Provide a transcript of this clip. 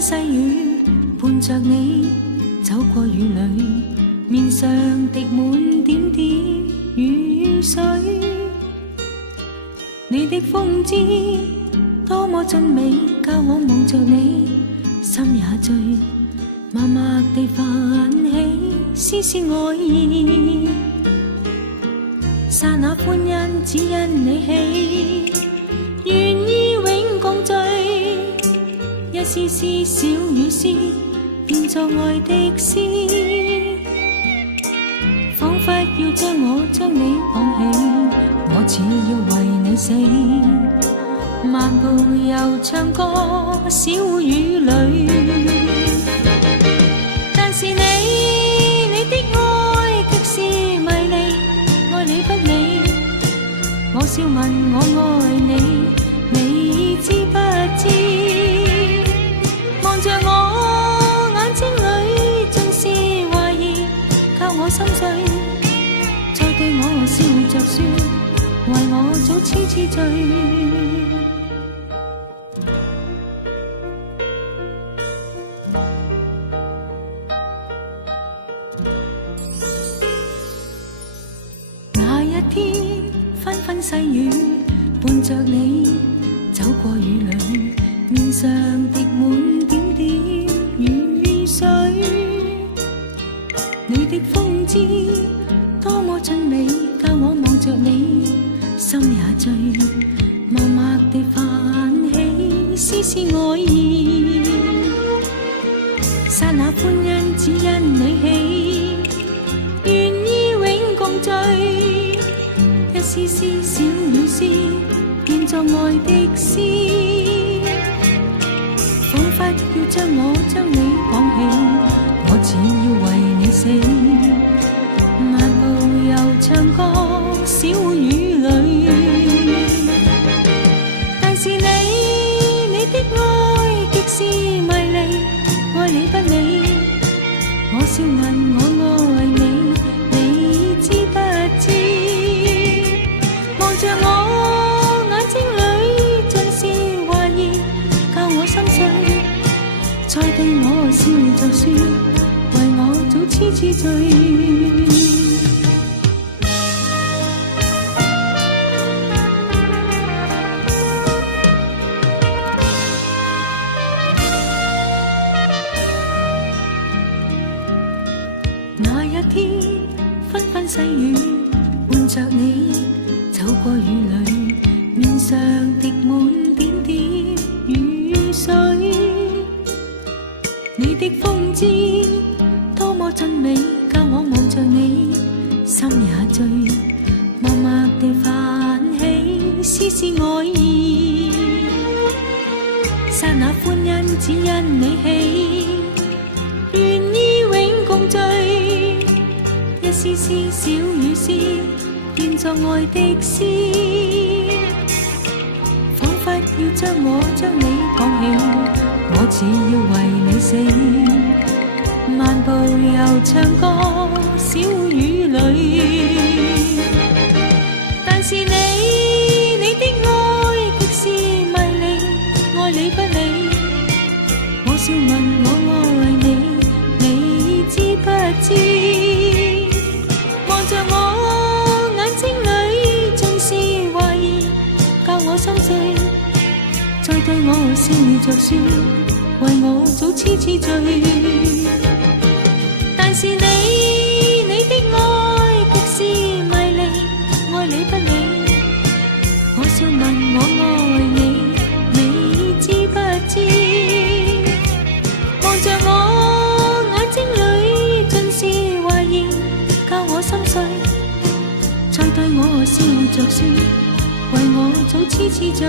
細雨，伴着你走過雨裏，面上滴滿點點雨水。你的風姿多麼俊美，教我望着你心也醉，默默地泛起絲絲愛意。剎那歡欣只因你起，願意永共聚。一絲絲小雨絲變作愛的詩，彷彿要將你綁起，我只要為你死。漫步又唱歌，小雨裏，但是你的愛極是迷離，愛理不理。我笑問我愛你，你知不知？望着我眼睛裏盡是懷疑，教我心碎，再對我笑着說，為我早痴痴醉。那一天紛紛細雨，伴着你走過雨裏，面上滴滿點點雨水。你的風姿多麼俊美，教我望着你心也醉，默默地泛起絲絲愛意。剎那歡欣只因你起，願意永共聚。一絲絲小雨絲變作愛的詩，彷彿要將你綁起，我只要為你死。漫步又唱歌，小雨裏，但是你的愛極是迷離，愛理不理。我笑問我愛你，你知不知？望着我眼睛裏盡是懷疑，教我心碎，再對我笑着說，為我早痴痴醉。那一天紛紛細雨，伴着你走過雨裏，面上滴滿點點雨水。你的風姿多麼俊美，教我望着你心也醉，默默地泛起絲絲愛意。剎那歡欣只因你起，願意永共聚。一絲絲小雨絲變作愛的詩，彷彿要將你綁起，我只要為你死。漫步又唱歌，小雨裏，但是你的愛極是迷離，愛理不理。我笑問我愛你，你知不知？望着我眼睛裏盡是懷疑，教我心碎，再對我笑着說，為我早痴痴醉。但是你的愛極是迷離，愛理不理。我笑問我愛你，你知不知？望着我眼睛裏盡是懷疑，教我心碎，再對我笑着說，為我早痴痴醉。